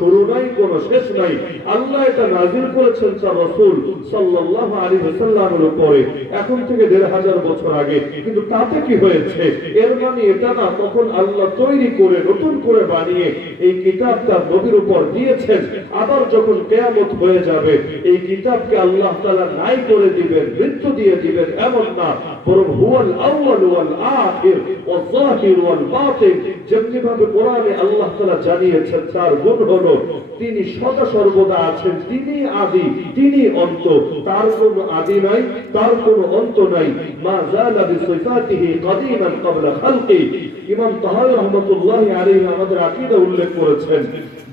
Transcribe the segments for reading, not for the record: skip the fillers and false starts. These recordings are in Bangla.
শুরু নাই, কোনো শেষ নাই। আল্লাহ এটা নাযিল করেছেন তার রাসূল সাল্লাল্লাহু আলাইহি ওয়াসাল্লামের উপরে এখন থেকে ১৫০০ বছর আগে। কিন্তু তাতে কি হয়েছে? এর মানে এটা না তখন আল্লাহ তৈরি করে নতুন করে বানিয়ে এই কিতাব তার নবীর উপর দিয়েছেন। আবার যখন কিয়ামত হয়ে যাবে এই কিতাবকে আল্লাহ তাআলা নাই করে দিবেন, মৃত্যু দিয়ে দিবেন, এমন না। বরং হুয়াল আউয়াল ওয়াল আখির ওয়াল যাহির ওয়াল বাতিন, যেমনি ভাবে কোরআনে আল্লাহ তাআলা জানিয়েছেন তার গুণ হলো তিনি সদা সর্বদা আছেন, তিনি আদি, তিনি অন্ত, তার কোনো আদি নাই, তার কোনো অন্ত নাই। মা জালা বিসিফাতিহি কাদিমান ক্বাবলা খালকি। ইমাম তাহাওয়ী রাহমাতুল্লাহি আলাইহি আমাদের আকীদা উল্লেখ করেছেন,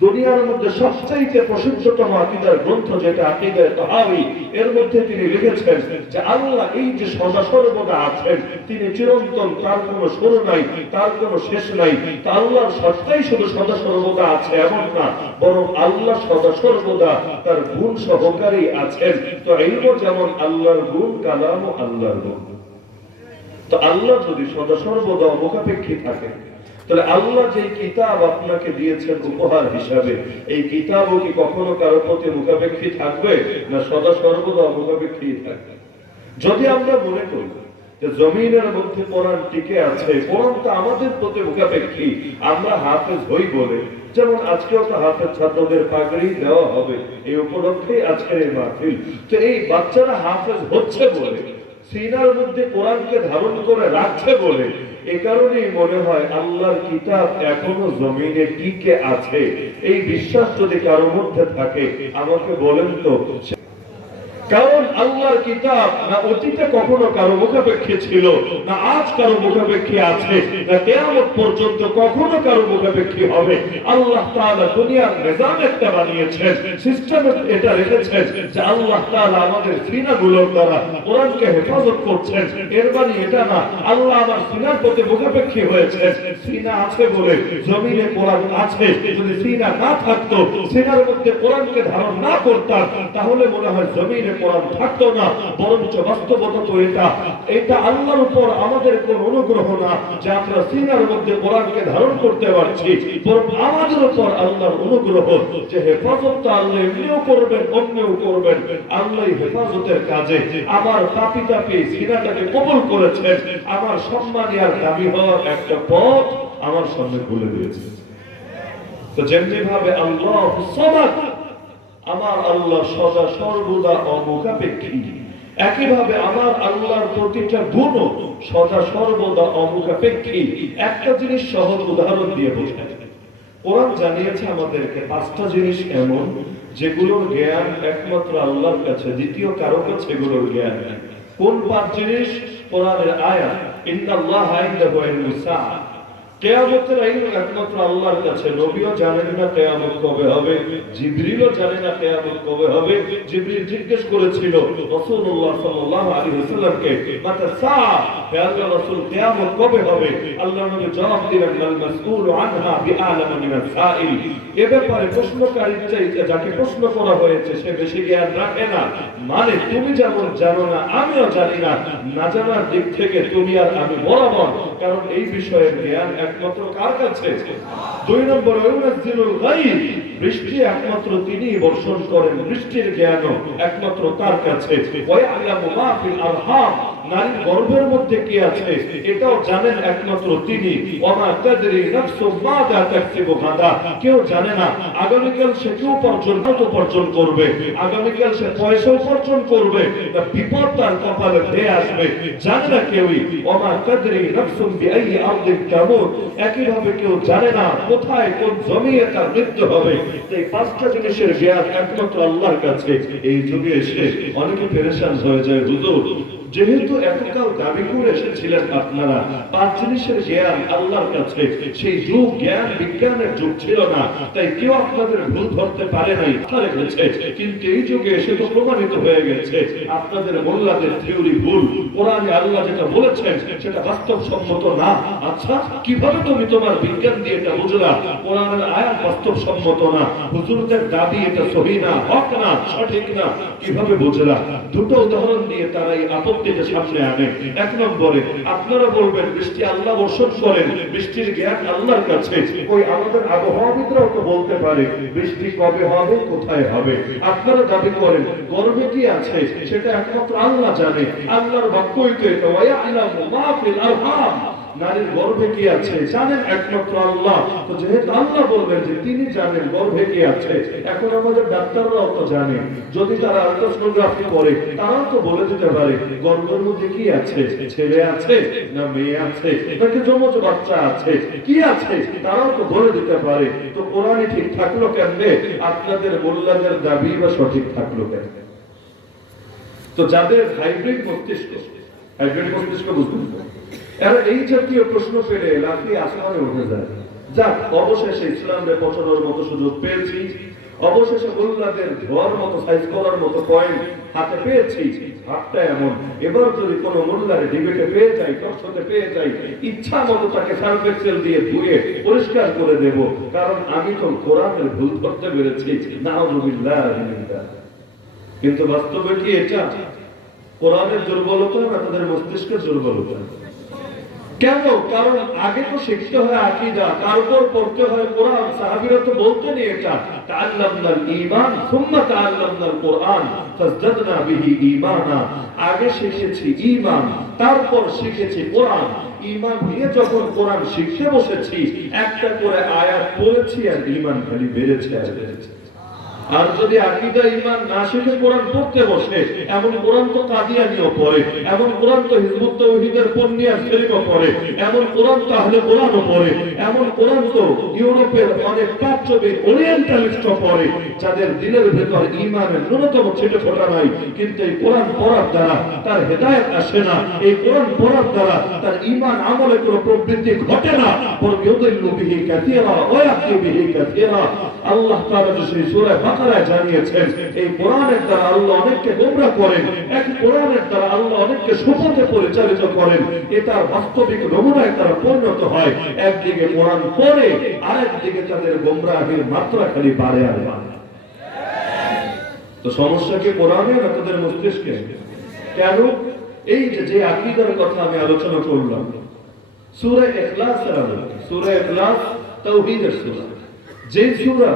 দুনিয়ার মধ্যে সবচেয়ে প্রসিদ্ধতম আকীদার গ্রন্থ যেটা আকীদা তাহাওয়ী, এর মধ্যে তিনি লিখেছেন যে আল্লাহ এই যে সদা সর্বদা আছেন, তিনি চিরন্তন, তার কোনো শুরু নাই, তার কোনো শেষ নাই। তা আল্লাহর সত্তাই শুধু সদা সর্বদা আছে এমন না, বরং আল্লাহ সদা সর্বদা তার গুণ সহকারী আছেন। তো ইলম যেমন আল্লাহর গুণ, কালামও আল্লাহর গুণ। তো আল্লাহ যদি সদা সর্বদা মুখাপেক্ষী থাকে, তাহলে আল্লাহ যে কিতাব আপনাকে দিয়েছেন উপহার হিসাবে, এই কিতাবও কি কখনো কারো প্রতি মুখাপেক্ষী থাকবে? না সদা সর্বদা মুখাপেক্ষী থাকবে। যদি আমরা মনে করি যে জমিনের মধ্যে কোরআন টিকে আছে, কোরআন তো আমাদের প্রতি মুখাপেক্ষী, আমরা হাফেজ হই বলে, যেমন আজকেও তো হাফেজ ছাত্রদের পাগড়ি দেওয়া হবে, এই উপলক্ষে আজকের এই মাহফিল। তো এই বাচ্চারা হাফেজ হচ্ছে বলে, সিনার মধ্যে কোরআনকে ধারণ করে রাখছে বলে, এ কারণেই মনে হয় আল্লাহর কিতাব এখনো জমিনে টিকে আছে। এই বিশ্বাস যদি কারোর মধ্যে থাকে আমাকে বলেন তো। কারণ আল্লাহর কিতাব না অতীতে কখনো কারো মুখাপেক্ষী ছিল, না আজ কারো মুখাপেক্ষী আছে, না কিয়ামত পর্যন্ত কখনো কারো মুখাপেক্ষী হবে। আল্লাহ তাআলা দুনিয়ার নিজাম একটা বানিয়েছেন, সিস্টেম এটা রেখেছেন যে আল্লাহ তাআলা আমাদের সিনাগুলোর দ্বারা কোরআনকে হেফাজত করছেন। এর মানে এটা না আল্লাহ আমার সিনার প্রতি মুখাপেক্ষী হয়েছে। সিনা আছে বলে জমিনে কোরআন আছে। যদি সিনা না থাকতো, সিনার মধ্যে কোরআনকে ধারণ না করতাম, তাহলে মনে হয় জমিনে কোরআন থাকতো না। বরঞ্চ বাস্তবতা তো এটা আল্লাহর উপর আমাদের কোন অনুগ্রহ না যে আমরা সিনার মধ্যে কোরআনকে ধারণ করতে পারছি, বরং আমাদের উপর আল্লাহর অনুগ্রহ যে হেফাজতটা আল্লাহ এমনিও করবেন, অন্যও করবেন। আল্লাহ হেফাজতের কাজে আমার পাপি তাপি সিনাটাকে কবুল করেছেন, আমার সম্মানী আর দাবি হওয়ার একটা পথ আমার সামনে খুলে দিয়েছে। তো যেমনি ভাবে আল্লাহ সামাদ, আমার আল্লাহ সদা সর্বদা অমুখাপেক্ষী, একইভাবে আমার আল্লাহর প্রতিটা গুণ সদা সর্বদা অমুখাপেক্ষী। একটা জিনিস সহজ উদাহরণ দিয়ে বোঝায়। কোরআন জানিয়েছে আমাদেরকে 5টা জিনিস এমন যেগুলোর জ্ঞান একমাত্র আল্লাহর কাছে, দ্বিতীয় কারো কাছে এগুলোর জ্ঞান নেই। কোন 5 জিনিস? কোরআনের আয়াত, ইন্নাল্লাহা ইনদাহু ইলমুস সাআ, কিয়ামতের ইলম একমাত্র আল্লাহর কাছে। নবীও জানেন না কিয়ামত কবে হবে, জিবরিলও জানে না কিয়ামত কবে হবে। জিবরিল জিজ্ঞেস করেছিল রাসূলুল্লাহ সাল্লাল্লাহু আলাইহি ওয়াসাল্লামকে, মাতা সাআ, হে আল্লাহর রাসূল কিয়ামত কবে হবে? আল্লাহর নবী জবাব দিলেন, মাল মাসউলু আনহা বিআলাম মিনাস সাইল। এ ব্যাপারে প্রশ্নকারীর চাইতে যাকে প্রশ্ন করা হয়েছে সে বেশি জ্ঞান রাখে না। মানে তুমি যেমন জানো না আমিও জানি না, না জানার দিক থেকে তুমি আর আমি বরাবর। কারণ এই বিষয়ের জ্ঞান একমাত্র কার কাছে? 2 নম্বর, ইউনাজ্জিলুল গায়ব, বৃষ্টি একমাত্র তিনিই বর্ষণ করেন, বৃষ্টির জ্ঞানও একমাত্র তার কাছে। ওয়া ইয়ালামু মা ফিল আরহাম, নারীর গর্ভের মধ্যে কি আছে এটাও জানেন একমাত্র তিনি। ওয়া মা তাদরি নাফসুম মাযা তাকসিবু গাদা, কেউ জানে না আগামীকাল সে কি উপার্জন করবে, আগামীকাল সে পয়সা উপার্জন করবে না বিপদ তার কপালে ধেয়ে আসবে, জানে না কেউই। ওয়া মা তাদরি নাফসুম বিআই আরদিন তামুত, একইভাবে কেউ জানে না কোথায় কোন জমিনে তার মৃত্যু হবে। এই 5টা জিনিসের জ্ঞান একমাত্র আল্লাহর কাছে। এই যুগে এসে অনেকে পেরেশান হয়ে যায়, হুজুর যেহেতু এতকাল দাবি করে এসেছিলেন আপনারা 5 জিনিসের জ্ঞান আল্লাহর কাছে, সেই যুগ জ্ঞান বিজ্ঞানের যুগ ছিল না, তাই কেউ আপনাদের ভুল ধরতে পারে নাই, কিন্তু এই যুগে এসে তো প্রমাণিত হয়ে গেছে আপনাদের মোল্লাদের থিওরি ভুল। কোরআনে আল্লাহ যেটা বলেছেন সেটা বাস্তবসম্মত না। আচ্ছা, কিভাবে তুমি তোমার বিজ্ঞান দিয়ে এটা বুঝলা কোরআনের আয়াত বাস্তবসম্মত না, হুজুরদের দাবি এটা সহিহ না, হক না, সঠিক না, কিভাবে বুঝলা? দুটো উদাহরণ দিয়ে তারা এই আপত্তি পদ্ধতিতে সামনে আনে। এক নম্বরে আপনারা বলবেন বৃষ্টি আল্লাহ বর্ষণ করেন, বৃষ্টির জ্ঞান আল্লাহর কাছে। ওই আমাদের আবহাওয়াবিদরাও তো বলতে পারে বৃষ্টি কবে হবে, কোথায় হবে। আপনারা দাবি করেন গর্ভে কি আছে সেটা একমাত্র আল্লাহ জানে। আল্লাহর বাক্যই তো এটা, ওয়া ইয়ালামু মা ফিল আরহাম, নারীর গর্ভে কি আছে জানেন একমাত্র আল্লাহ। তো যেহেতু আল্লাহ বলবেন যে তিনি জানেন গর্ভে কি আছে, এখন আমাদের ডাক্তাররাও তো জানে, যদি তারা আল্ট্রাসোনোগ্রাফি করে তারাও তো বলে দিতে পারে গর্ভের মধ্যে কি আছে, ছেলে আছে না মেয়ে আছে নাকি যমজ বাচ্চা আছে, কি আছে তারাও তো বলে দিতে পারে। তো কোরআনে ঠিক থাকলো কেমনে? আপনাদের মোল্লাদের দাবি বা সঠিক থাকলো কেন? তো যাদের হাইব্রিড মস্তিষ্ক, হাইব্রিড মস্তিষ্ক বুঝবেন, এরা এই জাতীয় প্রশ্ন পেলে লাফিয়ে আসমানে উঠে যায়। যাক, অবশেষে ইসলামে পৌঁছানোর মতো সুযোগ পেয়েছি, অবশেষে মোল্লাদের ধোয়ার মতো সাইজ করার মতো পয়েন্ট হাতে পেয়েছি। হাতটা এমন, এবার যদি কোনো মোল্লারে ডিবেটে পেয়ে যাই, টকশোতে পেয়ে যাই, ইচ্ছা মতো তাকে সার্ফ এক্সেল দিয়ে ধুয়ে পরিষ্কার করে দেব, কারণ আমি তো কোরআনের ভুল করতে পেরেছি। নাউযুবিল্লাহ। কিন্তু বাস্তবে কি এটা কোরআনের দুর্বলতা না তাদের মস্তিষ্কের দুর্বলতা? কেন? কারণ আগে তো শিখতে হয় আকীদা, তারপর পড়তে হয় কোরআন। সাহাবীরা তো বলতেন এটা, তাআল্লামনাল ঈমান সুম্মা তাআল্লামনাল কোরআন ফাজদাদনা বিহি ঈমানা। আগে শিখেছি ঈমান, তারপর শিখেছি কোরআন। ঈমান নিয়ে যখন কোরআন শিখতে বসেছি, একটা করে আয়াত পড়েছি আর ঈমান খালি বেড়েছে আর বেড়েছে। আর যদি আকীদা ঈমান না শিখে কোরআন পড়তে বসে, এমন কোরআন তো কাদিয়ানীও পড়ে, এমন কোরআন তো হিজবুত তাওহীদের পন্নিয়া শরীফও পড়ে, এমন কোরআন তো আহলে কোরআনও পড়ে, এমন কোরআন তো ইউরোপের অনেক প্রাচ্যবিদ ওরিয়েন্টালিস্টও পড়ে, যাদের দিলের ভেতর ঈমানের ন্যূনতম ছিটে ফোঁটা নাই। কিন্তু এই কোরআন পড়ার দ্বারা তার হেদায়েত আসে না, এই কোরআন পড়ার দ্বারা তার ঈমান আমলে কোনো প্রবৃদ্ধি ঘটে না। বরং ইউদিল্লু বিহি কাসীরা ওয়া ইয়াহদি বিহি কাসীরা। আল্লাহ তাআলা সেই সূরা বাকারায় জানিয়েছেন, এই কোরআনের দ্বারা আল্লাহ অনেককে গোমরাহ করেন, এক কোরআনের দ্বারা আল্লাহ অনেককে সুপথে পরিচালিত করেন। এটা বাস্তবিক নমুনায় তারা পরিণত হয়। একদিকে কোরআন পড়ে, আরেকদিকে তাদের গোমরাহির মাত্রা খালি বাড়ে আর বাড়ে। তো সমস্যা কি কোরআনে না তাদের মস্তিষ্কে? কেন? এই যে আকীদার কথা আমি আলোচনা করলাম, সূরা ইখলাসের আলোচনা, সূরা ইখলাস তাওহীদের সূরা, যে সূরা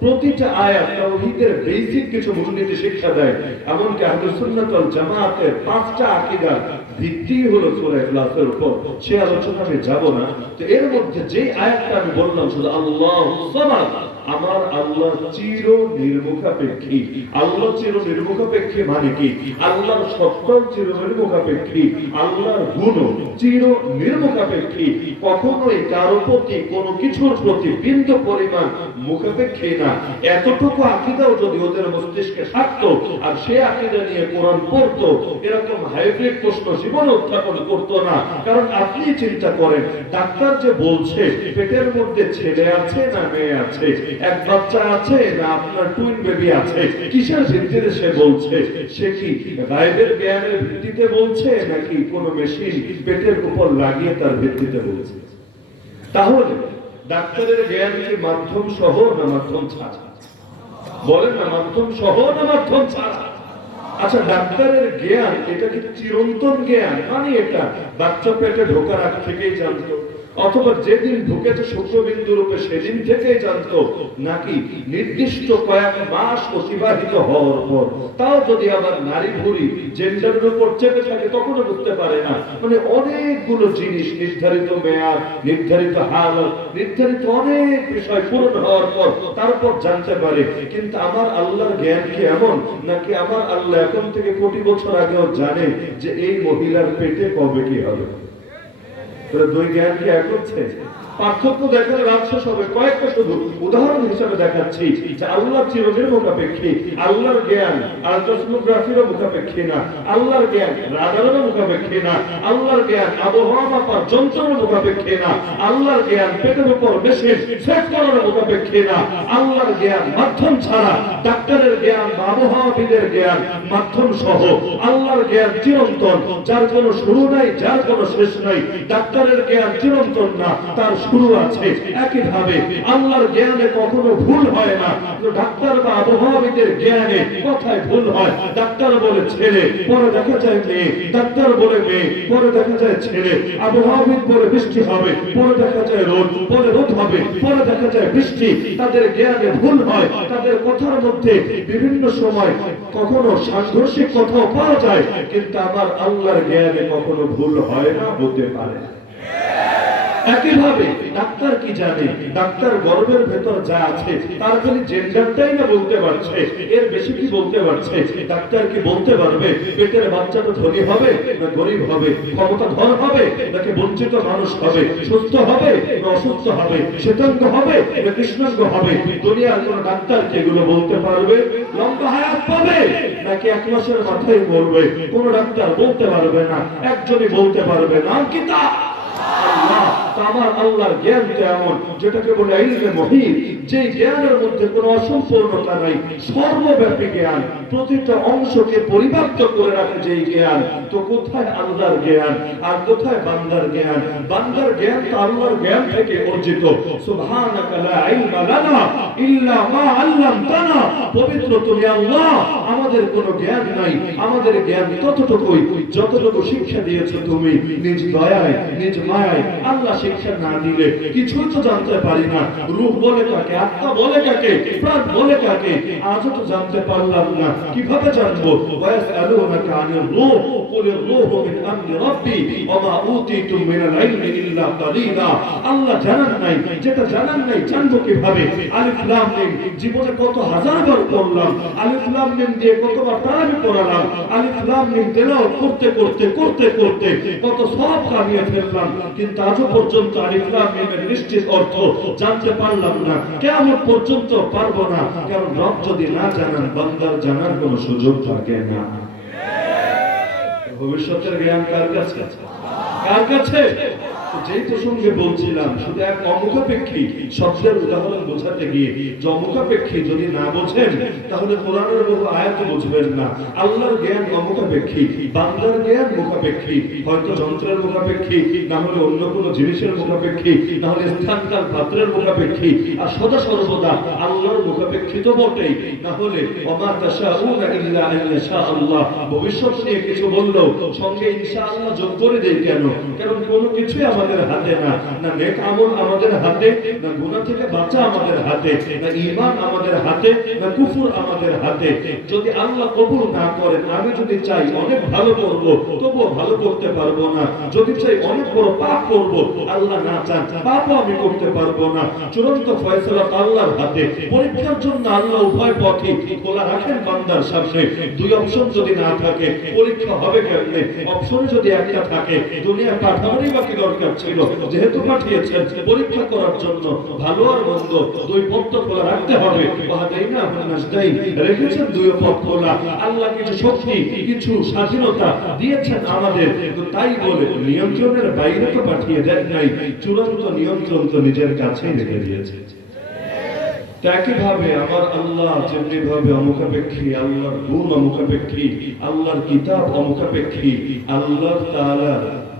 প্রতিটা আয়াত তাওহীদের বেসিক কিছু মূলনীতি শিক্ষা দেয়। এমনকি আহলুস সুন্নাত ওয়াল জামাতের 5টা আকীদার ভিত্তি হলো সূরা ইখলাসের উপর। সে আলোচনা আমি যাব না। তো এর মধ্যে যে আয়াতটা আমি বললাম শুধু আল্লাহুস সামাদ, আমার আল্লাহ চির নির্মুখাপেক্ষী। আল্লাহ চির নির্মুখাপেক্ষী মানে কি? আল্লাহর সত্তা চির নির্মুখাপেক্ষী, আল্লাহর গুণ চির নির্মুখাপেক্ষী। কখনোই কারো প্রতি কোনো কিছুর প্রতি বিন্দু পরিমাণ মুখাপেক্ষী না। এতটুকু আকীদাও যদি ওদের মস্তিষ্কে থাকতো আর সে আকীদা নিয়ে কোরআন পড়তো, এরকম হাইব্রিড প্রশ্ন জীবনে উত্থাপন করতো না। কারণ আপনি চিন্তা করেন, ডাক্তার যে বলছে পেটের মধ্যে ছেলে আছে না মেয়ে আছে, এক বাচ্চা আছে না আপনার টুইন বেবি আছে, কিসের ভিত্তিতে সে বলছে? সে কি গায়েবের জ্ঞানের ভিত্তিতে বলছে নাকি কোনো মেশিন পেটের উপর লাগিয়ে তার ভিত্তিতে বলছে? তাহলে ডাক্তারের জ্ঞান কি মাধ্যম সহ না মাধ্যম ছাড়া? বলেন না, মাধ্যম সহ না মাধ্যম ছাড়া? আচ্ছা, ডাক্তারের জ্ঞান এটা কি চিরন্তন জ্ঞান? মানে এটা বাচ্চা পেটে ঢোকার আগ থেকেই জানতো, অথবা যেদিন ঢুকেছে শুক্রবিন্দু রূপে সেদিন থেকেই জানতো, নাকি নির্দিষ্ট কয়েক মাস অতিবাহিত হওয়ার পর? তাও যদি আবার নারী ভুঁড়ি জেন্ডারের উপর চেপে থাকে তখনও বুঝতে পারে না। মানে অনেকগুলো জিনিস, নির্ধারিত মেয়াদ, নির্ধারিত হালত, নির্ধারিত অনেক বিষয় পূরণ হওয়ার পর তারপর জানতে পারে। কিন্তু আমার আল্লাহর জ্ঞান কি এমন নাকি আমার আল্লাহ এখন থেকে কোটি বছর আগেও জানে যে এই মহিলার পেটে কবে কি হবে? দুই জ্ঞান কি এক হচ্ছে? পার্থক্য দেখার রাজশেষ হবে। কয়েকটা শুধু উদাহরণ হিসাবে দেখাচ্ছি যে আল্লাহ চিরনির মুখাপেক্ষী। আল্লাহর জ্ঞান আল্ট্রাসোনোগ্রাফিরও মুখাপেক্ষী না, আল্লাহর জ্ঞান রাডারেরও মুখাপেক্ষী না, আল্লাহর জ্ঞান আবহাওয়া মাপার যন্ত্রের মুখাপেক্ষী না, আল্লাহর জ্ঞান পেটের উপর মেশিন সেট করার মুখাপেক্ষী না, আল্লাহর জ্ঞান মাধ্যম ছাড়া, ডাক্তারের জ্ঞান বা আবহাওয়াবিদের জ্ঞান মাধ্যম সহ। আল্লাহর জ্ঞান চিরন্তন, যার কোনো শুরু নাই, যার কোনো শেষ নাই। ডাক্তারের জ্ঞান চিরন্তন না, তার শুরু আছে। একইভাবে আল্লাহর জ্ঞানে কখনো ভুল হয় না। ডাক্তার বা আবহাওয়াবিদের জ্ঞানে কথায় ভুল হয়। ডাক্তার বলে ছেলে, পরে দেখা যায় মেয়ে, ডাক্তার বলে মেয়ে, পরে দেখা যায় ছেলে, আবহাওয়াবিদ বলে বৃষ্টি হবে, পরে দেখা যায় রোদ, পরে রোদ হবে, পরে দেখা যায় বৃষ্টি। তাদের জ্ঞানে ভুল হয়, তাদের কথার মধ্যে বিভিন্ন সময় কখনো সাংঘর্ষিক কথাও পাওয়া যায়, কিন্তু আমার আল্লাহর জ্ঞানে কখনো ভুল হয় না, হতে পারে। একইভাবে ডাক্তার কি জানে? ডাক্তার গর্ভের ভেতর যা আছে তার খালি জেন্ডারটাই না বলতে পারছে, এর বেশি কি বলতে পারছে? ডাক্তার কি বলতে পারবে পেটের বাচ্চাটা ধনী হবে না গরিব হবে, ক্ষমতাধর হবে নাকি বঞ্চিত মানুষ হবে, সুস্থ হবে না অসুস্থ হবে, শ্বেতাঙ্গ হবে না কৃষ্ণাঙ্গ হবে? দুনিয়ার কোন ডাক্তার কি এগুলো বলতে পারবে? লম্বা হায়াত পাবে নাকি 1 মাসের মাথায় মরবে? কোন ডাক্তার বলতে পারবে না, একজনই বলতে পারবে, নাম কি তা? আল্লাহ। আমার আল্লাহর জ্ঞান এমন, যেটাকে বলে ইলমে মুহিত, যে জ্ঞানের মধ্যে কোনো অসম্পূর্ণতা নাই, সর্বব্যাপী জ্ঞান, প্রতিটা অংশকে পরিব্যাপ্ত করে রাখে যেই জ্ঞান। তো কোথায় আল্লাহর জ্ঞান আর কোথায় বান্দার জ্ঞান? বান্দার জ্ঞান তো আল্লাহর জ্ঞান থেকে অর্জিত। সুবহানাকা লা ইলমা লানা ইল্লা মা আল্লামতানা, পবিত্র তুমি আল্লাহ, আমাদের কোনো জ্ঞান নাই, আমাদের জ্ঞান ততটুকুই যতটুকু শিক্ষা দিয়েছো তুমি নিজ দয়ায়, নিজ মায়ায়। আল্লাহ শিক্ষা না দিলে কিছুই তো জানতে পারি না। রূহ বলে কাকে, আত্মা বলে কাকে, প্রাণ বলে কাকে, আজও তো জানতে পারলাম না। কিভাবে জানবো? ওয়াসআলুনাকা আনির রূহ কুলির রূহু মিন আমরি রাব্বি ওয়া মা উতিতুম মিনাল ইলমি ইল্লা কালিলা। আল্লাহ জানান নাই, যেটা জানান নাই জানবো কিভাবে? আলিফ লাম মিম জীবনে কত হাজারবার পড়লাম, আলিফ লাম মিম দিয়ে কতবার তারাবি পড়ালাম, আলিফ লাম মিম তেলাওয়াত করতে করতে করতে করতে কত সওয়াব কামিয়ে ফেললাম, কিন্তু আজও পর্যন্ত আলিফ লাম মিমের নিশ্চিত অর্থ জানতে পারলাম না। কিয়ামত পর্যন্ত পারবো না, কারণ রব যদি না জানান বান্দার জানার কোনো সুযোগ থাকে না। ভবিষ্যতের জ্ঞান কার কাছে? কার কাছে? যেই প্রসঙ্গে বলছিলাম, শুধু এক অমুখাপেক্ষী শব্দের উদাহরণ বোঝাতে গিয়ে, যে অমুখাপেক্ষী যদি না বোঝেন তাহলে কোরআনের বহু আয়াত বুঝবেন না। আল্লাহর জ্ঞান অমুখাপেক্ষী, বান্দার জ্ঞান মুখাপেক্ষী। হয়তো যন্ত্রের মুখাপেক্ষী, না হলে অন্য কোনো জিনিসের মুখাপেক্ষী, না হলে স্থানকাল পাত্রের মুখাপেক্ষী, আর সদা সর্বদা আল্লাহর মুখাপেক্ষী তো বটেই। না হলে ওমা তাশাউনা ইল্লা আন ইয়াশা আল্লাহ, ভবিষ্যৎ নিয়ে কিছু বললেও সঙ্গে ইনশাআল্লাহ যোগ করে দেই কেন? কারণ কোনো কিছুই আমাদের হাতে না, না নেক আমল আমাদের হাতে, না গুনাহ থেকে বাঁচা আমাদের হাতে, না ঈমান আমাদের হাতে, না কুফর আমাদের হাতে। যদি আল্লাহ কবুল না করেন, আমি যদি চাই অনেক ভালো করব তবুও ভালো করতে পারবো না। যদি চাই অনেক বড় পাপ করব, আল্লাহ না চান পাপও আমি করতে পারবো না। চূড়ান্ত ফয়সালা আল্লাহর হাতে। পরীক্ষার জন্য আল্লাহ উভয় পথই খোলা রাখেন বান্দার সামনে। দুই অপশন যদি না থাকে পরীক্ষা হবে কেমনে? অপশনে যদি একটা থাকে, দুনিয়া পাঠানোরই বাকি দরকার ছিল, যেহেতু পাঠিয়েছেন পরীক্ষা করার জন্য, ভালো আর মন্দ দুই পথ খোলা রাখতে হবে। ওয়াহাদাইনা নাজদাই, রেখেছেন দুই পথ খোলা। আল্লাহ কিছু শক্তি, কিছু স্বাধীনতা দিয়েছেন আমাদের, তো তাই বলে নিয়ন্ত্রণের বাইরে তো পাঠিয়ে দেন নাই, চূড়ান্ত নিয়ন্ত্রণ তো নিজের কাছেই রেখে দিয়েছে। একইভাবে আমার আল্লাহ যেমনি ভাবে অমুখাপেক্ষী, আল্লাহর গুণ অমুখাপেক্ষী, আল্লাহর কিতাব অমুখাপেক্ষী, আল্লাহ তাআলা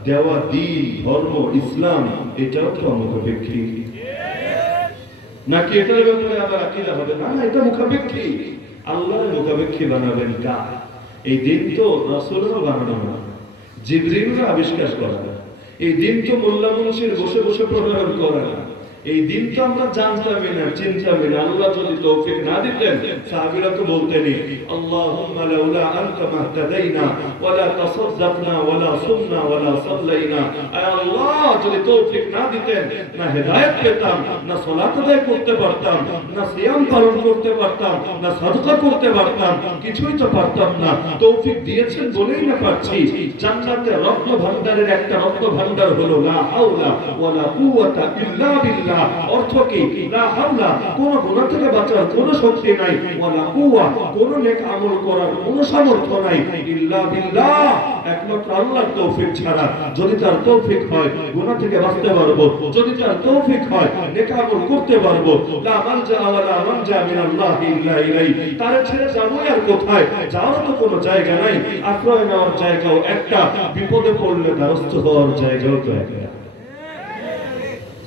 দেওয়া দ্বীন, ধর্ম, ইসলাম এটাও তো অমুখাপেক্ষী। নাকি এটার ব্যাপারে আবার আকীদা হবে না, এটা মুখাপেক্ষী। আল্লাহর মুখাপেক্ষী বানাবেন কার? এই দিন তো রাসূলরা বানানো না, জিবরিলরা আবিষ্কার করা না। এই দিন তো মোল্লা মুন্সির বসে বসে প্রণয়ন করা না। এই দিন তো আমরা জানতামই না, চিন্তামই না। আল্লাহ যদি তৌফিক না দিতেন, সাহাবীরা তো বলতেনই, আল্লাহুম্মা লাউলা আনতা মাহতাদাইনা ওয়ালা তাসাদদাকনা ওয়ালা সুমনা ওয়ালা সাল্লাইনা। আয় আল্লাহ, যদি তৌফিক না দিতেন, না হেদায়েত পেতাম, না সালাত আদায় করতে পারতাম, না সিয়াম পালন করতে পারতাম, না সাদকা করতে পারতাম, কিছুই তো পারতাম না। তৌফিক দিয়েছেন বলেই না পারছি। জান্নাতে রত্ন ভান্ডারের একটা রত্ন ভান্ডার হলো লা হাওলা ওয়ালা কুওয়াতা ইল্লা বিল্লাহ। অর্থ কি? লা হাওলা, কোন গুনাহ থেকে বাঁচার কোন শক্তি নাই, ওয়ালা কুওয়া, কোন নেক আমল করার কোন সামর্থ্য নাই, ইল্লা বিল্লাহ, একমাত্র আল্লাহর তৌফিক ছাড়া। যদি তার তৌফিক হয় গুনাহ থেকে বাঁচতে পারবো, যদি তার তৌফিক হয় নেক আমল করতে পারবো। লা মালজা ওয়ালা মানজা মিনাল্লাহি ইল্লা ইলাইহি, তার ছেড়ে যাবো আর কোথায়? যাওয়ার তো কোনো জায়গা নাই। আশ্রয় নেওয়ার জায়গাও একটা, বিপদে পড়লে দ্বারস্থ হওয়ার জায়গাও তো একটা।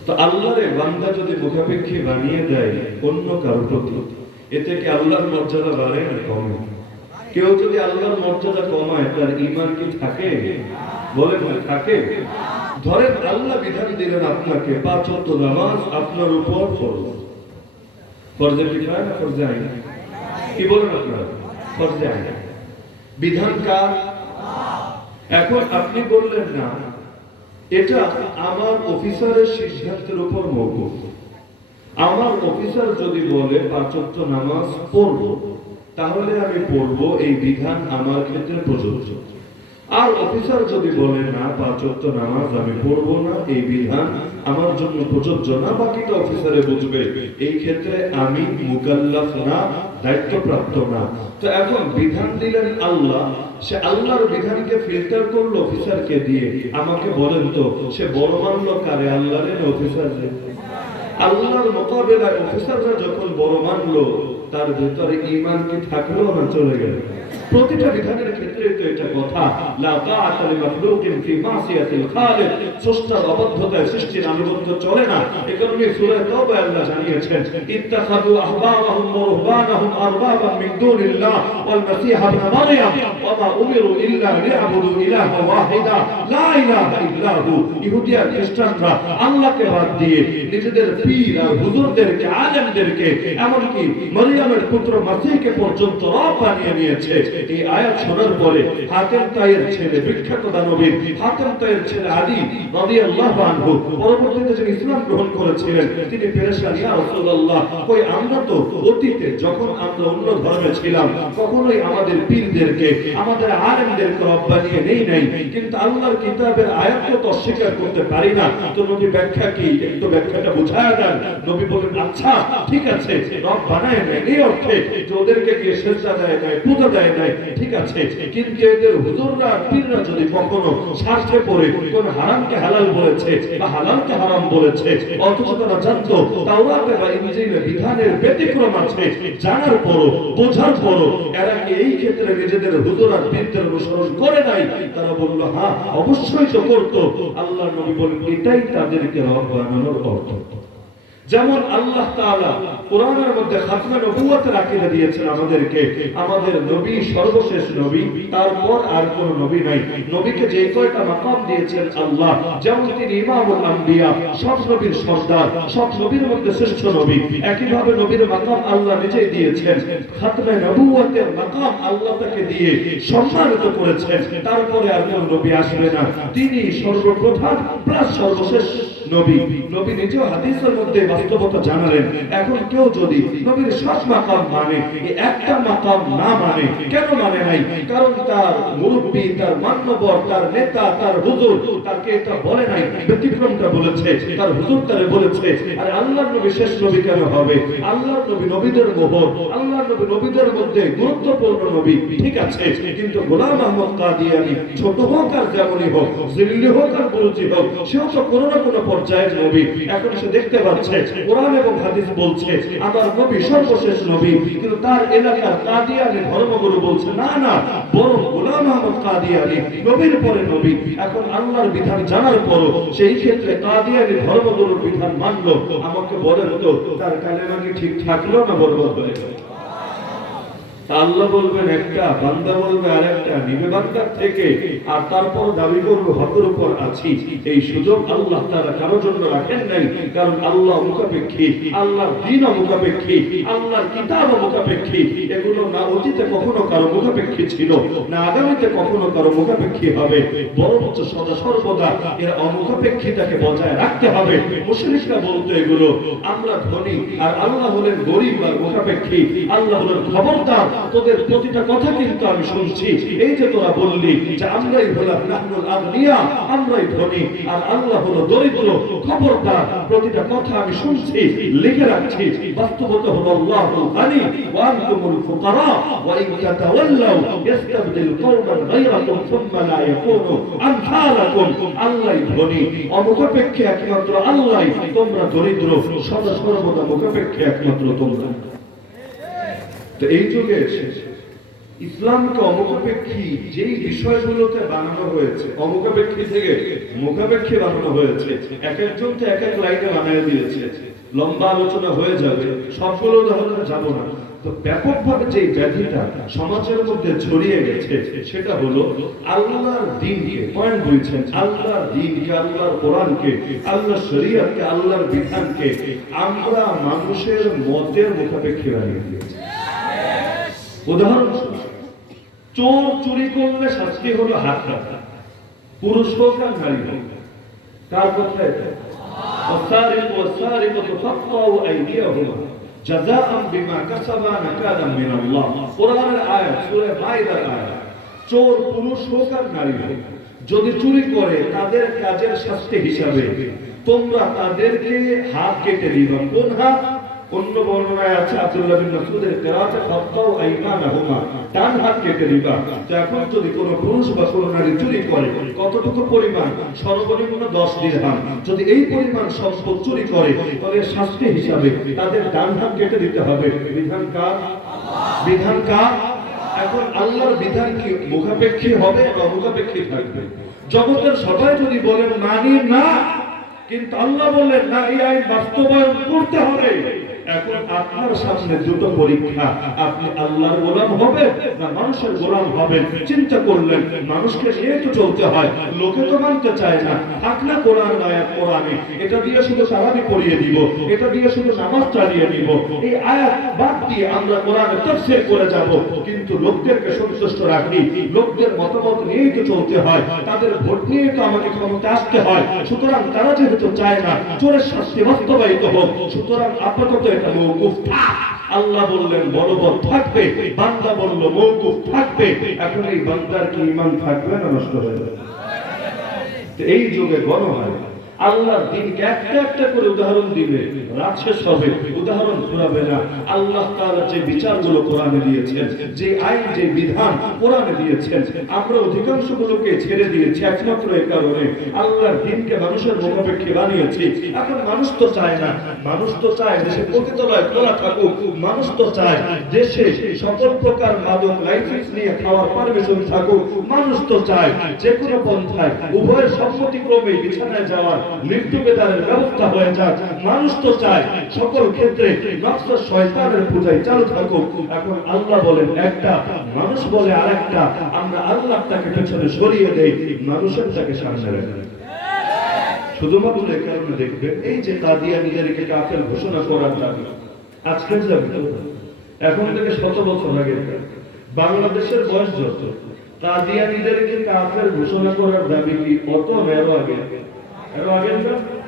তো আল্লাহরে বান্দা যদি মুখাপেক্ষী বানিয়ে দেয় অন্য কারো প্রতি, এতে কি আল্লাহর মর্যাদা বাড়ে না কমে? কেউ যদি আল্লাহর মর্যাদা কমায় তার ঈমান কি থাকে? বলেন না থাকে? ধরেন আল্লাহ বিধান দিলেন আপনাকে 5 ওয়াক্ত নামাজ আপনার উপর ফরজ। ফরজে কিফায়া না ফরজে আইন? কি বলেন আপনারা? ফরজে আইন। বিধান কার? এখন আপনি বললেন না এটা আমার অফিসারের সিদ্ধান্তের উপর মওকুফ। আমার অফিসার যদি বলে 5 ওয়াক্ত নামাজ পড়ব, তাহলে আমি পড়ব, এই বিধান আমার ক্ষেত্রে প্রযোজ্য। আর অফিসার যদি বলে না 5 ওয়াক্ত নামাজ আমি পড়ব না, এই বিধান আমার জন্য প্রযোজ্য না, বাকিটা অফিসারে বুঝবে, এই ক্ষেত্রে আমি মুকাল্লাফ না, দায়িত্বপ্রাপ্ত না। তো এখন বিধান দিলেন আল্লাহ, সে আল্লাহর বিধানকে ফিল্টার করলো অফিসারকে দিয়ে। আমাকে বলেন তো সে বড় মানলো কারে, আল্লাহরে না অফিসাররে? আল্লাহর মোকাবেলায় অফিসাররা যখন বড় মানলো, তার ভিতরে ঈমান কি থাকলো না চলে গেল? প্রতিটা বিধানের ক্ষেত্রে তো এটা কথা, লা তাআতা লিমাখলুকিন ফি মাসিয়াতিল খালিক। স্রষ্টার অবাধ্যতায় সৃষ্টির আনুগত্য চলে না। এই কারণে সূরা তাওবায় আল্লাহ জানিয়েছেন, ইত্তাখাযু আহবারাহুম ওয়া রুহবানাহুম আরবাবাম মিন দুনিল্লাহ ওয়াল মাসীহ ইবনে মারইয়াম ওয়া মা উমিরু ইল্লা লিয়াবুদু ইলাহা ওয়াহিদা লা ইলাহা ইল্লা হু। ইহুদি আর খ্রিস্টানরা আল্লাহকে বাদ দিয়ে নিজেদের পীর আর হুজুরদেরকে, আলেমদেরকে, এমনকি মরিয়মের পুত্র মাসীহকে পর্যন্ত রব বানিয়ে নিয়েছে। এই আয়াত শোনার পরে হাতেম তাইয়ের ছেলে, বিখ্যাত দানবীর হাতেম তাইয়ের ছেলে আলী রাদিয়াল্লাহু আনহু, পরবর্তীতে যিনি ইসলাম গ্রহণ করেছিলেন, তিনি পেরেশান, ইয়া রাসূলুল্লাহ, কই আমরা তো অতীতে যখন আমরা অন্য ধর্মে ছিলাম কখনোই আমাদের পীরদেরকে, আমাদের আলেমদেরকে রব বানিয়ে নেই নাই, কিন্তু আল্লাহর কিতাবের আয়াতকে তো অস্বীকার করতে পারি না। তো নবী ব্যাখ্যা কি, একটু ব্যাখ্যাটা বুঝায় দেন। নবী বলেন, আচ্ছা ঠিক আছে, রব বানায় নাই এই অর্থে যে ওদেরকে গিয়ে সেজদা দেয় নাই, পূজা দেয় নাই, ঠিক আছে, কিন্তু এদের হুজুররা, পীররা যদি কখনো স্বার্থে পড়ে কোন হারামকে হালাল বলেছে বা হালালকে হারাম বলেছে, অথচ তারা জানতো তাওরাতে বা ইনজিলে বিধানের ব্যতিক্রম আছে, জানার পরও, বোঝার পরও এরা কি এই ক্ষেত্রে নিজেদের হুজুর আর পীরদের অনুসরণ করে নাই? তারা বলল হ্যাঁ অবশ্যই তো করতো। আল্লাহর নবী বলেন, এটাই তাদেরকে রব বানানোর অর্থ। যেমন আল্লাহ তাআলা কোরআনের মধ্যে খাতমে নবুয়তের আকীদা দিয়েছেন আমাদেরকে, আমাদের নবী সর্বশেষ নবী, তারপর আর কোন নবী নাই। নবীকে যে কয়টা মাকাম দিয়েছেন আল্লাহ, যেমন তিনি ইমামুল আম্বিয়া, সব নবীর সর্দার, সব নবীর মধ্যে শ্রেষ্ঠ নবী, একইভাবে নবীর মাকাম আল্লাহ নিজেই দিয়েছেন। খাতমে নবুয়তের মাকাম আল্লাহ তাকে দিয়ে সম্মানিত করেছেন। তারপরে আর কোন নবী আসবে না, তিনি সর্বপ্রধান প্লাস সর্বশেষ নবী। নবী নিজেও হাদিসের মধ্যে বাস্তবতা জানালেন। এখন কেউ যদি নবীর 7 মাকাম মানে, একটা মাকাম না মানে, কেন মানে নাই? কারণ তার মুরব্বী, তার মান্যবর, তার নেতা, তার হুজুর তাকে এটা বলে নাই, ব্যতিক্রমটা বলেছে, তার হুজুর তারে বলেছে। আর আল্লাহর নবী শেষ নবী কেন হবে? আল্লাহর নবী নবীদের মোহর, আল্লাহর নবী নবীদের মধ্যে গুরুত্বপূর্ণ নবী, ঠিক আছে, কিন্তু গোলাম আহমদ কাদিয়ানী ছোট হোক আর যেমনই হোক, জিল্লি হোক আর বুরুজি হোক, সেও তো কোনো না কোনো পর্যায়ের নবী। এখন সে দেখতে পাচ্ছে কোরআন এবং হাদিস বলছে আমার নবী সর্বশেষ নবী, কিন্তু তার এলাকার কাদিয়ানী ধর্মগুরু বলছে না না, বরং গোলাম আহমদ কাদিয়ানী নবীর পরে নবী। এখন আল্লাহর বিধান জানার পরও সেই ক্ষেত্রে কাদিয়ানী ধর্মগুরুর বিধান মানলো। আমাকে বলেন তো তার কালেমা কি ঠিক থাকলো না বরবাদ হয়ে গেল? আল্লাহ বলবেন একটা, বান্দা বলবে আরেকটা, নিবে বান্দার থেকে, আর তারপর দাবি করবো হকের উপর আছি। এই সুযোগ আল্লাহ তাআলা কারোর জন্য রাখেন নাই, কারণ আল্লাহ মুখাপেক্ষী, আল্লাহর দ্বীন মুখাপেক্ষী, আল্লাহর কিতাব মুখাপেক্ষী। এগুলো না অতীতে কখনো কারো মুখাপেক্ষী ছিল, না আগামীতে কখনো কারো মুখাপেক্ষী হবে, বরঞ্চ সদা সর্বদা এর অমুখাপেক্ষীতাকে বজায় রাখতে হবে। মুশরিকরা বলতো এগুলো আমরা ধনী আর আল্লাহ হলেন গরীব আর মুখাপেক্ষী। আল্লাহ হলেন খবরদার, তোদের প্রতিটা কথা কিন্তু আমি শুনছি। এই যে তোরা বললি যে আমরাই হলাম নাহনুল আগনিয়া, আমরাই ধনী আর আল্লাহ হলো দরিদ্র, খবরদার, প্রতিটা কথা আমি শুনছি, লিখে রাখছি। বাস্তবতা হলো আল্লাহুল গানি ওয়া আনতুমুল ফুকারা ওয়া ইন তাতাওয়াল্লাউ ইস্তাবদিল কওমান গায়রাকুম সুম্মা লা ইয়াকুনু আমসালাকুম। আল্লাহই ধনী, অমুখাপেক্ষী একমাত্র আল্লাহই, তোমরা দরিদ্র, সদা সর্বদা মুখাপেক্ষী একমাত্র তোমরা। তো এই যুগে এসে ইসলামকে অমুখাপেক্ষী যেই বিষয়গুলোতে বানানো হয়েছে, অমুখাপেক্ষী থেকে মুখাপেক্ষী বানানো হয়েছে, এক একজন তো এক এক লাইনে বানিয়ে দিয়েছে, লম্বা আলোচনা হয়ে যাবে, সবগুলো উদাহরণে যাব না। তো ব্যাপকভাবে যে ব্যাধিটা সমাজের মধ্যে ছড়িয়ে গেছে সেটা হলো আল্লাহর দ্বীনকে, পয়েন্ট বুঝছেন, আল্লাহর দ্বীনকে, আল্লাহর কোরআনকে, আল্লাহর শরীয়তকে, আল্লাহর বিধানকে আমরা মানুষের মতের মুখাপেক্ষী বানিয়ে দিয়েছি। উদাহরণ, চোর চুরি করলে শাস্তি হলো হাত কাটা, পুরুষ হোক আর নারী হোক। কার কথা এটা? والسارق والسارقة فاقطعوا أيديهما جزاء بما كسبا نكالا من الله। কোরআনের আয়াত, সূরা মাইদার আয়াত। চোর পুরুষ হোক আর নারী হোক, যদি চুরি করে তাদের কাজের শাস্তি হিসাবে তোমরা তাদেরকে হাত কেটে দিবা। কোন হাত? অন্য বর্ণনায় আছে আব্দুল্লাহ বিন মাসউদের কিরাতে ফাক্তাউ আইমানাহুমা, ডান হাত কেটে দিবা। তো এখন যদি কোনো পুরুষ বা কোনো নারী চুরি করে, কতটুকু পরিমাণ? সর্বনিম্ন 10 দিরহাম। যদি এই পরিমাণ সম্পদ চুরি করে তবে শাস্তি হিসাবে তাদের ডান হাত কেটে দিতে হবে। বিধান কার? বিধান কার? এখন আল্লাহর বিধান কি মুখাপেক্ষী হবে না অমুখাপেক্ষী থাকবে? জগতের সবাই যদি বলেন মানি না, কিন্তু আল্লাহ বললেন না, এই আইন বাস্তবায়ন করতে হবে। এখন আপনার সামনে দুটো পরীক্ষা, আপনি আল্লাহর গোলাম হবেন না মানুষের গোলাম হবেন। চিন্তা করলেন, মানুষকে নিয়ে তো চলতে হয়, লোকে তো মানতে চায় না। থাক না কোরআন আয়াত, কোরআনে এটা দিয়ে শুধু সালামি পড়িয়ে দিব, এটা দিয়ে শুধু নামাজ চালিয়ে দিব, এই আয়াত বাদ দিয়ে আমরা কোরআনে তাফসীর করে যাব, কিন্তু লোকদেরকে সন্তুষ্ট রাখি, লোকদের মতামত নিয়েই তো চলতে হয়, তাদের ভোট নিয়ে তো আমাকে ক্ষমতা আসতে হয়। সুতরাং তারা যেহেতু চায় না চোরের শাস্তি বাস্তবায়িত হোক, সুতরাং আপাতত এটা মওকুফ থাক। আল্লাহ বললেন বলবৎ থাকবে, বান্দা বলল মওকুফ থাকবে। এখন এই বান্দার কি ঈমান থাকবে না নষ্ট হয়ে যাবে? এই যুগে গণহারে আল্লাহর দ্বীনকে একটা একটা করে উদাহরণ দিলে রাত শেষ হবে, উদাহরণ ফুরাবে না। আল্লাহ তাআলা যে বিচারগুলো কোরআনে দিয়েছেন, যে আইন, যে বিধান কোরআনে দিয়েছেন, আমরা অধিকাংশগুলোকে ছেড়ে দিয়েছি একমাত্র এই কারণে আল্লাহর দ্বীনকে মানুষের মুখাপেক্ষী বানিয়েছি। এখন মানুষ তো চায় না, মানুষ তো চায় দেশে পতিতালয় খোলা থাকুক, মানুষ তো চায় দেশে সকল প্রকার মাদক লাইসেন্স নিয়ে খাওয়ার পারমিশন থাকুক, মানুষ তো চায় যে কোনো পন্থায় উভয়ের সম্মতিক্রমে বিছানায় যাওয়ার, মৃত্যু বেতারের ব্যবস্থা হয়ে যাক। মানুষ তো চায় সকল ক্ষেত্রে নফস শয়তানের পূজায় চালু থাকুক। এখন আল্লাহ বলেন একটা, মানুষ বলে আরেকটা। আমরা আল্লাহ তাকে পেছনে সরিয়ে দেই, মানুষের তাকে সামনে রাখি। শুধুমাত্র এই কারণে দেখবেন, এই যে কাদিয়ানীদেরকে কাফের ঘোষণা করার দাবি, আজকের দাবি এখন থেকে 100 বছর আগে, বাংলাদেশের বয়স যত, কাদিয়ানীদেরকে কাফের ঘোষণা করার দাবি কি অত মেরো আগে? এর আগে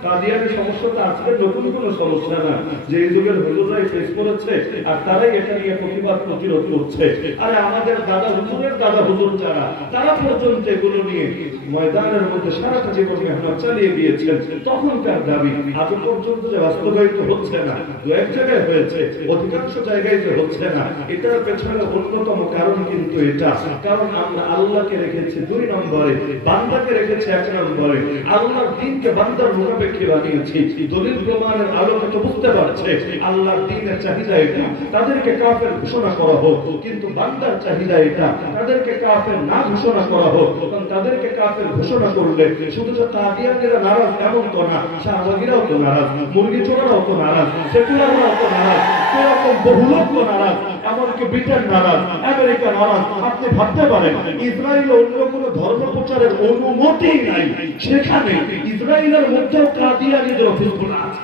কাদিয়ানি সমস্যাটা আজকে নতুন কোনো সমস্যা না, যে এই যুগের হুজুররাই ফেস করেছে আর তারাই এটা নিয়ে প্রতিবাদ প্রতিরোধ করছে। আরে আমাদের দাদা হুজুরের দাদা হুজুর যারা, তারা পর্যন্ত এগুলো নিয়ে ময়দানের মধ্যে সারাটা জীবন মেহনত চালিয়ে গিয়েছেন। তখনকার দাবি আজ পর্যন্ত যে বাস্তবায়িত হচ্ছে না, দু এক জায়গায় হয়েছে, অধিকাংশ জায়গায় যে হচ্ছে না, এটার পেছনে অন্যতম কারণ কিন্তু এটা, কারণ আমরা আল্লাহকে রেখেছি 2 নম্বরে, বান্দাকে রেখেছি 1 নম্বরে। আল্লাহর দ্বীনকে বান্দার মুখাপেক্ষী বানিয়েছি। দলিল প্রমাণের আলোকে তো বুঝতে পারছে আল্লাহর দ্বীনের চাহিদা এটা, তাদেরকে কাফের ঘোষণা করা হোক, কিন্তু বান্দার চাহিদা এটা, তাদেরকে কাফের না ঘোষণা করা হোক। কারণ তাদেরকে কাফের ঘোষণা করলে শুধু যে কাদিয়ানীরা নারাজ এমন তো না, শাহবাগীরাও তো নারাজ, মুরগি চোরারাও তো নারাজ, সেকুলাররাও তো নারাজ, এরকম বহু লোক তো নারাজ, এমনকি ব্রিটেন নারাজ, আমেরিকা নারাজ। আপনি ভাবতে পারেন ইসরায়েল অন্য কোনো ধর্ম প্রচারের অনুমতি নাই, সেখানে ইসরায়েলের মধ্যেও কাদিয়ানীদের অফিসগুলো আছে।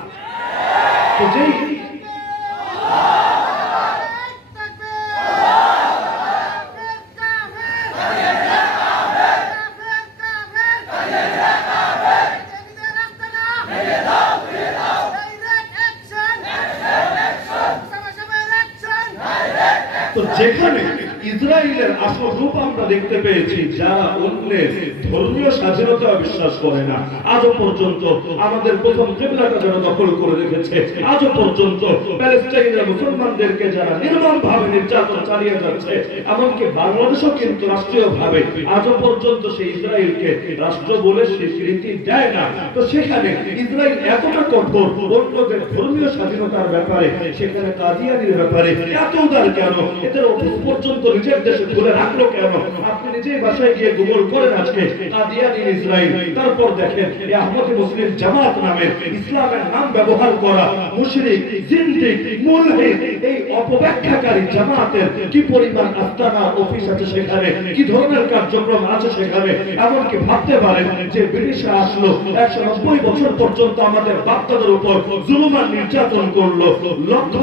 তো যেই তো যেখানে ইসরায়েলের আসল রূপ আমরা দেখতে পেয়েছি, যারা অন্যের ধর্মীয় স্বাধীনতা বিশ্বাস করে না, আজও পর্যন্ত আমাদের প্রথম কিবলাটা যারা দখল করে রেখেছে, আজও পর্যন্ত প্যালেস্টাইনের মুসলমানদেরকে যারা নির্মমভাবে নির্যাতন চালিয়ে যাচ্ছে, এমনকি বাংলাদেশও কিন্তু রাষ্ট্রীয়ভাবে আজও পর্যন্ত সেই ইসরায়েলকে রাষ্ট্র বলে স্বীকৃতি দেয় না। তো সেখানে ইসরায়েল এতটা কঠোর অন্যদের ধর্মীয় স্বাধীনতার ব্যাপারে, সেখানে কাদিয়ানীর ব্যাপারে এত উদার কেন? এদের অফিস পর্যন্ত নিজের দেশে তুলে রাখলো কেন? আপনি নিজেই বাসায় গিয়ে গুগল করেন আজকে কাদিয়ানি ইসরাইল, তারপর দেখেন এই আহমদি মুসলিম জামাত নামে ইসলামের নাম ব্যবহার করা মুশরিক, জিন্দিক, মুলহিদ এই অপব্যাখ্যাকারী জামাতের কি পরিমাণ আস্তানা অফিস আছে সেখানে, কি ধরনের কার্যক্রম আছে সেখানে। এমনকি ভাবতে পারেন যে ব্রিটিশরা আসলো 190 বছর পর্যন্ত আমাদের বাপদাদের উপর জুলুম আর নির্যাতন করলো, লক্ষ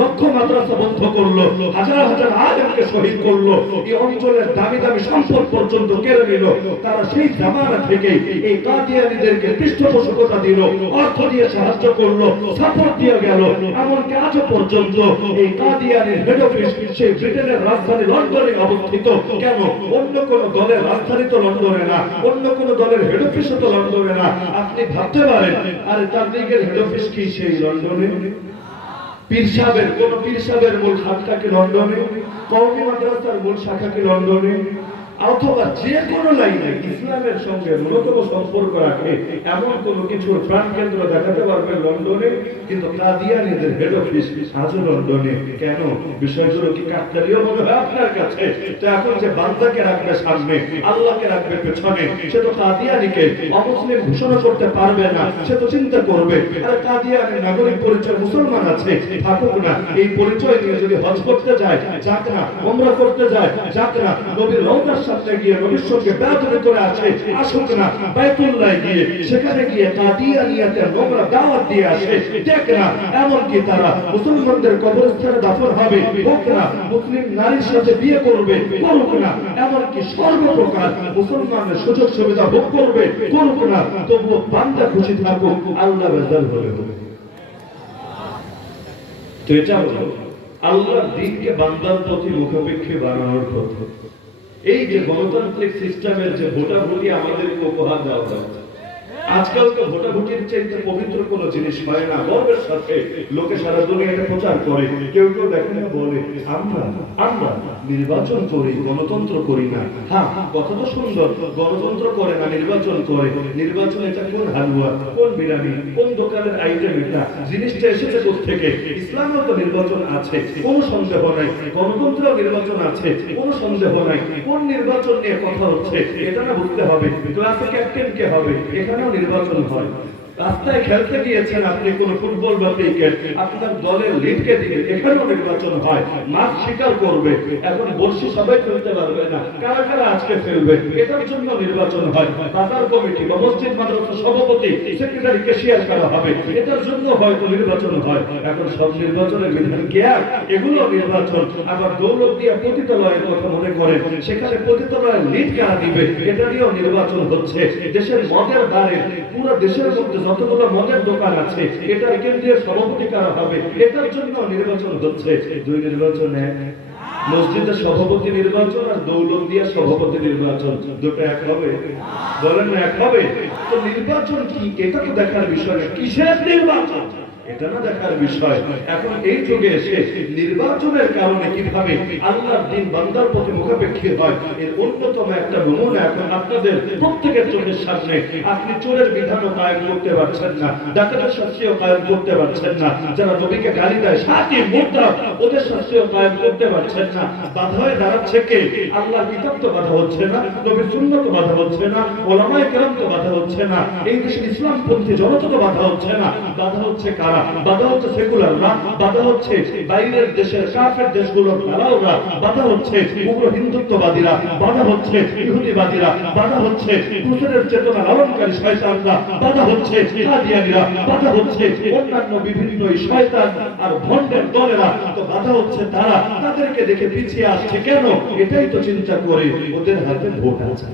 লক্ষ মাদ্রাসা বন্ধ করলো, হাজার হাজার আলেমকে শহীদ করলো, এই অঞ্চলের দামি দামি সম্পদ পর্যন্ত কেড়ে নিল। তারা সেই জামানা থেকে এই কাদিয়ানীদেরকে পৃষ্ঠপোষকতা দিল, অর্থ দিয়ে সাহায্য করলো, সাপোর্ট দিয়ে গেল। এমনকি আজও পর্যন্ত এই কাদিয়ানীর হেড অফিস সেই ব্রিটেনের রাজধানী লন্ডনে অবস্থিত। কেন? অন্য কোন দলের রাজধানী তো লন্ডনে না, অন্য কোন দলের হেড অফিস তো লন্ডনে না। আপনি ভাবতে পারেন আরে তাবলীগের হেড অফিস কি সেই লন্ডনে? পীর সাহেবের কোন পীর সাহেবের মূল খানকা কি লন্ডনে? কওমি মাদ্রাসার মূল শাখা কি লন্ডনে? অথবা যে কোনো লাইনে ইসলামের সঙ্গে ন্যূনতম সম্পর্ক রাখে এমন কোন কিছুর প্রাণ কেন্দ্র দেখাতে পারবে লন্ডনে? কিন্তু কাদিয়ানীদের হেড অফিস আজও লন্ডনে। কেন? বিষয়গুলো কি কাকতালীয় মনে হয় আপনার কাছে? তো এখন যে বান্দাকে রাখবে সামনে, আল্লাহকে রাখবে পেছনে, সে তো কাদিয়ানীকে অমুসলিম ঘোষণা করতে পারবে না। সে তো চিন্তা করবে আরে কাদিয়ানী নাগরিক পরিচয় মুসলমান আছে, থাকুক না। এই পরিচয় নিয়ে যদি হজ করতে যায় যাক না, উমরা করতে যায় যাক না, নবীর রওজার সামনে গিয়ে নবীর সঙ্গে বেয়াদবি করে আসে আসুক না, বাইতুল্লাহ গিয়ে সেখানে গিয়ে কাদিয়ানিয়াতের নোংরা দাওয়াত দিয়ে আসে দেখ না। এমনকি তারা মুসলমানদের কবরস্থানে দাফন হবে হোক না, মুসলিম নারীর সাথে বিয়ে করবে করুক না, এমনকি সর্বপ্রকার মুসলমানের সুযোগ সুবিধা ভোগ করবে করুক না, তবুও বান্দা খুশি থাকুক, আল্লাহ রাজাল হবে। তো এটা হলো আল্লাহর দ্বীনকে বান্দার প্রতি মুখাপেক্ষী বানানোর পথ। এই যে গণতান্ত্রিক সিস্টেমের যে ভোটাভুটি আমাদেরকে উপহার দেওয়া হচ্ছে, আজকাল তো ভোটাভুটির চাইতে পবিত্র কোনো জিনিস হয় না। গর্বের সাথে লোকে সারা দুনিয়াতে প্রচার করে, কেউ কেউ দেখেন বলে আমরা আমরা নির্বাচন করি, গণতন্ত্র করি না। হ্যাঁ, কথা তো সুন্দর, গণতন্ত্র করে না, নির্বাচন করে। নির্বাচন এটা কোন হালুয়া, কোন বিরিয়ানি, কোন দোকানের আইটেম? এটা জিনিসটা এসেছে কোত্থেকে? ইসলামেও তো নির্বাচন আছে, কোনো সন্দেহ নাই। গণতন্ত্রেও নির্বাচন আছে, কোনো সন্দেহ নাই। কোন নির্বাচন নিয়ে কথা হচ্ছে এটা না বুঝতে হবে। ক্লাসে ক্যাপ্টেন কে হবে, এখানেও নির্বাচন হয়। রাস্তায় খেলতে গিয়েছেন আপনি কোন ফুটবল বা ক্রিকেট, আপনার দলের লিডকে দিবে, এখানেও নির্বাচন হয়। মাঠ স্বীকার করবে, এখন বর্ষি সবাই খেলতে পারবে না, কারা কারা আজকে খেলবে, এটার জন্য নির্বাচন হয়। বাজার কমিটি বা মসজিদ মাদ্রাসা সভাপতি, সেক্রেটারি, ক্যাশিয়ার করা হবে, এটার জন্য হয়তো নির্বাচন হয়। এখন সব নির্বাচনের বিধান কি এক? এগুলো নির্বাচন। আবার দৌলত দিয়ে পতিতালয়ের কথা মনে করেন, সেখানে পতিতালয়ের লিড কারা দিবে, এটা নিয়েও নির্বাচন হচ্ছে। দেশের মদের দ্বারে পুরো দেশের মধ্যে যতগুলো মদের দোকান আছে এটার কেন্দ্রীয় সভাপতি কারা হবে, এটার জন্য নির্বাচন হচ্ছে। দুই নির্বাচনে মসজিদের সভাপতি নির্বাচন আর দৌলত দিয়া সভাপতি নির্বাচন, দুটো এক হবে? বলেন না এক হবে? তো নির্বাচন কি এটা তো দেখার বিষয় না, কিসের নির্বাচন এটা না দেখার বিষয়। এখন এই যুগে এসে নির্বাচনের কারণে কিভাবে আল্লাহর দ্বীন বান্দার প্রতি মুখাপেক্ষী হয় এর অন্যতম একটা নমুনা এখন আপনাদের প্রত্যেকের চোখের সামনে। আপনি চোরের বিধানও কায়েম করতে পারছেন না, ডাকাতের শাস্তিও কায়েম করতে পারছেন না, যারা নবীকে গালি দেয় সাথী মুদ্রা ওদের শাস্তিও কায়েম করতে পারছেন না। বাধা হয়ে দাঁড়াচ্ছে কে? আল্লাহর কিতাব তো বাধা হচ্ছে না, নবীর সুন্নাত তো বাধা হচ্ছে না, ওলামায়ে কেরাম তো বাধা হচ্ছে না, এই দেশের ইসলামপন্থী জনতা তো বাধা হচ্ছে না। বাধা হচ্ছে কারা? বাধা হচ্ছে সেকুলাররা, বাধা হচ্ছে বাইরের দেশের কাফের দেশগুলোর দালালরা, বাধা হচ্ছে উগ্র হিন্দুত্ববাদীরা, বাধা হচ্ছে ইহুদিবাদীরা, বাধা হচ্ছে ক্রুসেডের চেতনা লালনকারী শয়তানরা, বাধা হচ্ছে কাদিয়ানীরা, বাধা হচ্ছে অন্যান্য বিভিন্ন শয়তান আর ভণ্ডের দলেরা। তো বাধা হচ্ছে তারা, তাদেরকে দেখে পিছিয়ে আসছে কেন? এটাই তো চিন্তা করে ওদের হাতে ভোট আছে।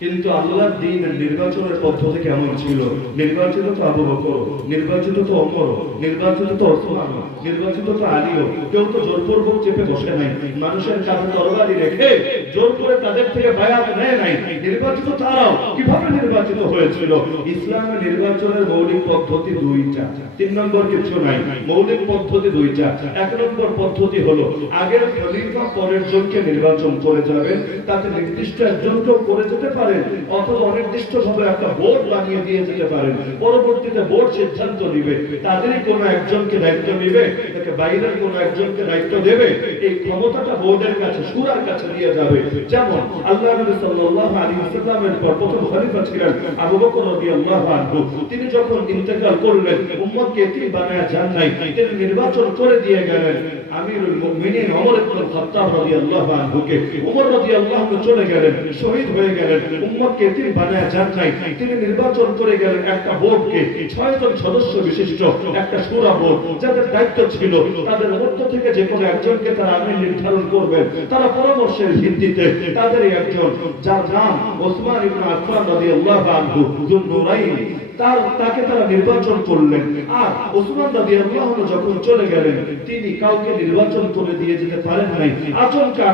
কিন্তু আল্লাহর দ্বীনের নির্বাচনের পদ্ধতি কেমন ছিল? নির্বাচিত তো আবু বকর, নির্বাচিত তো ওমর, নির্বাচিত তো ওসমান, নির্বাচিত তো আলীও। কেউ তো জোরপূর্বক চেপে বসে নাই, মানুষের কাছে তরবারি রেখে জোর করে তাদের থেকে বায়াত নেয় নাই। নির্বাচিত তারাও কিভাবে নির্বাচিত হয়েছিল? ইসলামের নির্বাচনের মৌলিক পদ্ধতি দুইটা, তিন নম্বর কিছু নাই। মৌলিক পদ্ধতি দুইটা। এক নম্বর পদ্ধতি হলো আগের খলিফা পরের জনকে নির্বাচন করে যাবেন, তাতে নির্দিষ্ট একজনকেও করে যেতে পারে পারেন, অথবা অনির্দিষ্টভাবে একটা বোর্ড বানিয়ে দিয়ে যেতে পারেন। পরবর্তীতে বোর্ড সিদ্ধান্ত নিবে, তাদেরই কোনো একজনকে দায়িত্ব নিবে, তাকে বাইরের কোনো একজনকে দায়িত্ব দেবে। এই ক্ষমতাটা বোর্ডের কাছে, শুরার কাছে দিয়ে যাবে। যেমন আল্লাহ নবী সাল্লাল্লাহু আলাইহি ওয়াসাল্লামের পর প্রথম খলিফা ছিলেন আবু বকর রাদিয়াল্লাহু আনহু। তিনি যখন ইন্তেকাল করলেন, উম্মতকে এতিম বানায়া যান নাই, তিনি নির্বাচন করে দিয়ে গেলেন আমিরুল মুমিনিন ওমর ইবনে খাত্তাব রাদিয়াল্লাহু আনহুকে। ওমর রাদিয়াল্লাহু আনহু চলে গেলেন, শহীদ হয়ে গেলেন, উম্মতকে এতিম বানায়া যান নাই, তিনি নির্বাচন করে গেলেন একটা বোর্ডকে, 6 জন সদস্য বিশিষ্ট একটা শূরা বোর্ড, যাদের দায়িত্ব ছিল তাদের মধ্য থেকে যে কোনো একজনকে তারা আমির নির্ধারণ করবেন। তারা পরামর্শের ভিত্তিতে তাদেরই একজন, যার নাম ওসমান ইবনে আফফান রাদিয়াল্লাহু আনহু যুন নুরাইন, তাকে তারা নির্বাচন করলেন। আর ওসমান রাদিয়াল্লাহু আনহু যখন চলে গেলেন, তিনি কাউকে নির্বাচন করে দিয়ে যেতে পারেন নাই। আচমকা